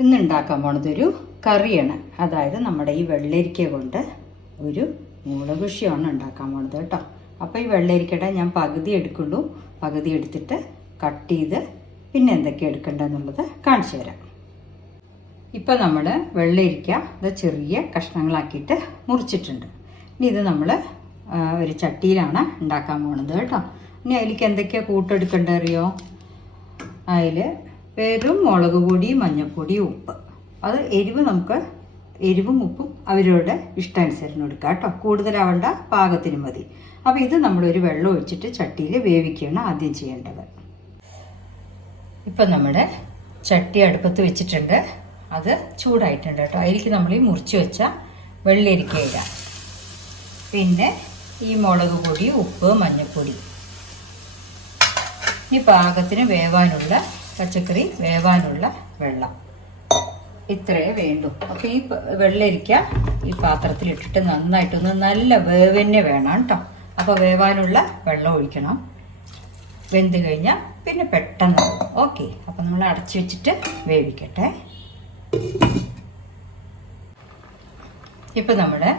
ഇന്ന് ഉണ്ടാക്കാൻ പോണത് ഒരു കറിയാണ്. അതായത് നമ്മുടെ ഈ വെള്ളരിക്ക കൊണ്ട് ഒരു മുളകുഷിയാണ് ഉണ്ടാക്കാൻ പോണത് കേട്ടോ. അപ്പോൾ ഈ വെള്ളരിക്കയുടെ ഞാൻ പകുതി എടുക്കുള്ളൂ. പകുതി എടുത്തിട്ട് കട്ട് ചെയ്ത് പിന്നെ എന്തൊക്കെ എടുക്കേണ്ടതെന്നുള്ളത് കാണിച്ചു തരാം. ഇപ്പം നമ്മൾ വെള്ളരിക്ക ഇത് ചെറിയ കഷ്ണങ്ങളാക്കിയിട്ട് മുറിച്ചിട്ടുണ്ട്. ഇനി ഇത് നമ്മൾ ഒരു ചട്ടിയിലാണ് ഉണ്ടാക്കാൻ പോണത് കേട്ടോ. ഇനി അതിലേക്ക് എന്തൊക്കെയാണ് കൂട്ടെടുക്കേണ്ടത് അറിയോ? അതിൽ വെറും മുളക് പൊടി മഞ്ഞൾപ്പൊടി ഉപ്പ്. അത് എരിവ് നമുക്ക് എരിവും ഉപ്പും അവരുടെ ഇഷ്ടാനുസരണം എടുക്കുക കേട്ടോ. കൂടുതലാവേണ്ട പാകത്തിന് മതി. അപ്പോൾ ഇത് നമ്മളൊരു വെള്ളം ഒഴിച്ചിട്ട് ചട്ടിയിൽ വേവിക്കുകയാണ് ആദ്യം ചെയ്യേണ്ടത്. ഇപ്പം നമ്മുടെ ചട്ടി അടുപ്പത്ത് വെച്ചിട്ടുണ്ട്. അത് ചൂടായിട്ടുണ്ട് കേട്ടോ. അതിലേക്ക് നമ്മൾ ഈ മുറിച്ച് വെച്ച വെള്ളരിക്ക ഇടാം. പിന്നെ ഈ മുളക് പൊടി ഉപ്പ് മഞ്ഞൾപ്പൊടി. ഇനി പാകത്തിന് വേവാനുള്ള പച്ചക്കറി വേവാനുള്ള വെള്ളം. ഇത്രയേ വേണ്ടു. അപ്പോൾ ഈ വെള്ളം വെള്ളരിക്ക ഈ പാത്രത്തിൽ ഇട്ടിട്ട് നന്നായിട്ടൊന്ന് നല്ല വേവന്നെ വേണം കേട്ടോ അപ്പോൾ വേവാനുള്ള വെള്ളം ഒഴിക്കണം. വെന്ത് കഴിഞ്ഞാൽ പിന്നെ പെട്ടെന്ന് ഓക്കെ. അപ്പം നമ്മൾ അടച്ചു വെച്ചിട്ട് വേവിക്കട്ടെ. ഇപ്പം നമ്മുടെ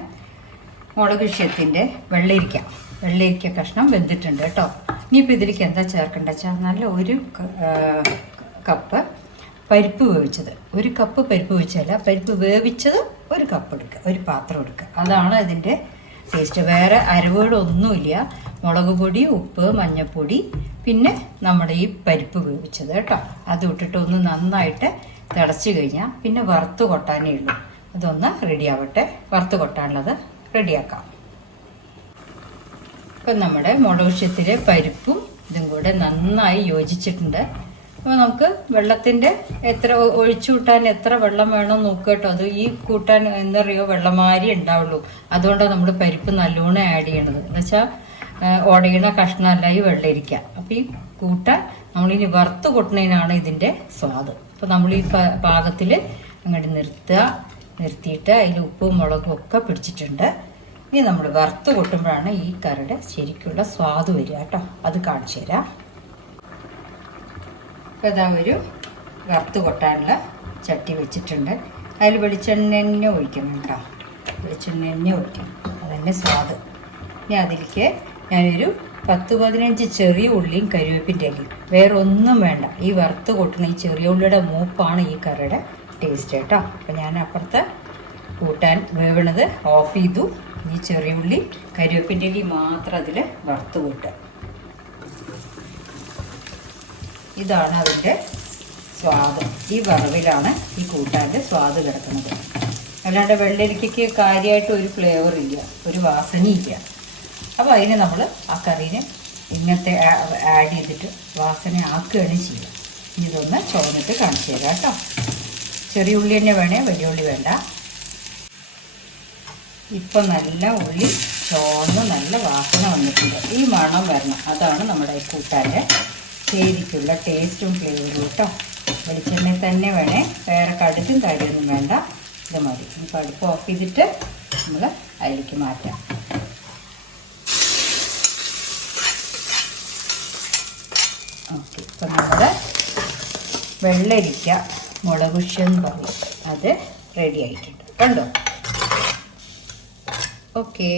മുളക് വിഷയത്തിന്റെ വെള്ളരിക്ക. വെള്ളരിക്ക കഷ്ണം വെന്തിട്ടുണ്ട് കേട്ടോ ഇനിയിപ്പോൾ ഇതിലേക്ക് എന്താ ചേർക്കേണ്ടത് വെച്ചാൽ നല്ല ഒരു കപ്പ് പരിപ്പ് വേവിച്ചത്. ഒരു കപ്പ് പരിപ്പ് വെച്ചല്ല പരിപ്പ് വേവിച്ചത് ഒരു കപ്പ് എടുക്കുക ഒരു പാത്രം എടുക്കുക. അതാണ് ഇതിന്റെ ടേസ്റ്റ് വേറെ അരവുകളൊന്നുമില്ല. മുളക് പൊടി ഉപ്പ് മഞ്ഞൾപ്പൊടി പിന്നെ നമ്മുടെ ഈ പരിപ്പ് വേവിച്ചത് കേട്ടോ. അത് ഇട്ടിട്ട് ഒന്ന് നന്നായിട്ട് തിളച്ച് കഴിഞ്ഞാൽ പിന്നെ വറുത്ത് കൊട്ടാനേ ഉള്ളൂ. അതൊന്ന് റെഡിയാവട്ടെ വറുത്ത് കൊട്ടാനുള്ളത് റെഡിയാക്കാം ഇപ്പം നമ്മുടെ മുളക് പരിപ്പും ഇതും കൂടെ നന്നായി യോജിച്ചിട്ടുണ്ട്. അപ്പോൾ നമുക്ക് വെള്ളത്തിന്റെ എത്ര ഒഴിച്ചു കൂട്ടാൻ എത്ര വെള്ളം വേണം നോക്കുക കേട്ടോ. അത് ഈ കൂട്ടാൻ എന്തറിയോ വെള്ളമാരി ഉണ്ടാവുള്ളൂ. അതുകൊണ്ടാണ് നമ്മൾ പരിപ്പ് നല്ലോണം ആഡ് ചെയ്യണത്. എന്ന് വെച്ചാൽ ഉടയണ കഷ്ണമല്ല ഈ വെള്ളരിക്ക അപ്പോൾ ഈ കൂട്ടാൻ നമ്മളിനി വറുത്ത് കൂട്ടുന്നതിനാണ് ഇതിന്റെ സ്വാദ്. അപ്പോൾ നമ്മൾ ഈ പാകത്തിൽ അങ്ങോട്ട് നിർത്തുക. നിർത്തിയിട്ട് അതിൽ ഉപ്പും മുളകും ഒക്കെ പിടിച്ചിട്ടുണ്ട്. ഇനി നമ്മൾ വറുത്ത് കൊട്ടുമ്പോഴാണ് ഈ കറിയുടെ ശരിക്കുള്ള സ്വാദ് വരിക കേട്ടോ. അത് കാണിച്ചു തരാം. അപ്പോൾ ഇതാ ഒരു വറുത്ത് കൊട്ടാനുള്ള ചട്ടി വെച്ചിട്ടുണ്ട്. അതിൽ വെളിച്ചെണ്ണ തന്നെ ഒഴിക്കണം കേട്ടോ. വെളിച്ചെണ്ണ തന്നെ ഒഴിക്കണം. അതന്നെ സ്വാദ്. ഇനി അതിലേക്ക് ഞാനൊരു പത്ത് പതിനഞ്ച് ചെറിയ ഉള്ളിയും കരിവേപ്പിന്റെ ഇലയും. വേറെ ഒന്നും വേണ്ട. ഈ വറുത്ത് കൊട്ടുന്ന ഈ ചെറിയ ഉള്ളിയുടെ മൂപ്പാണ് ഈ കറിയുടെ ടേസ്റ്റ് കേട്ടോ. അപ്പം ഞാൻ അപ്പുറത്തെ കൂട്ടാൻ വേവണത് ഓഫ് ചെയ്തു. ഈ ചെറിയ ഉള്ളി കരിവേപ്പിന്റെ ഇലയും മാത്രം അതിൽ വറുത്ത് കൂട്ടുക. ഇതാണ് അതിന്റെ സ്വാദ്. ഈ വറവിലാണ് ഈ കൂട്ടാന്റെ സ്വാദ് കിടക്കുന്നത്. അല്ലാണ്ട് വെള്ളരിക്കയ്ക്ക് കാര്യമായിട്ട് ഒരു ഫ്ലേവർ ഇല്ല ഒരു വാസനയില്ല. അപ്പോൾ അതിന് നമ്മൾ ആ കറീനെ ഇങ്ങനത്തെ ആഡ് ചെയ്തിട്ട് വാസന ആക്കുകയാണ് ചെയ്യുക. ഇതൊന്ന് ചുവന്നിട്ട് കാണിച്ചു തരാം കേട്ടോ. ചെറിയ ഉള്ളി തന്നെ വേണേ വലിയ ഉള്ളി വേണ്ട. ഇപ്പം നല്ല ഉള്ളി ചുവന്ന് നല്ല വാസന വന്നിട്ടുണ്ട്. ഈ മണം വരണം. അതാണ് നമ്മുടെ ഈ കൂട്ടാന്റെ ശരിക്കുള്ള ടേസ്റ്റും ഫ്ലേവറും കേട്ടോ വെളിച്ചെണ്ണ തന്നെ വേണേ. വേറെ കടുകും കാര്യമൊന്നും വേണ്ട. ഇത് മതി. ഇപ്പോൾ അടുപ്പ് ഓഫ് ചെയ്തിട്ട് നമ്മൾ അതിലേക്ക് മാറ്റാം. ഓക്കെ. ഇപ്പം നമ്മൾ വെള്ളരിക്ക മുളകുഷ്യം പറയും അത് റെഡി ആയിട്ടുണ്ട്. കണ്ടോ? ഓക്കെ.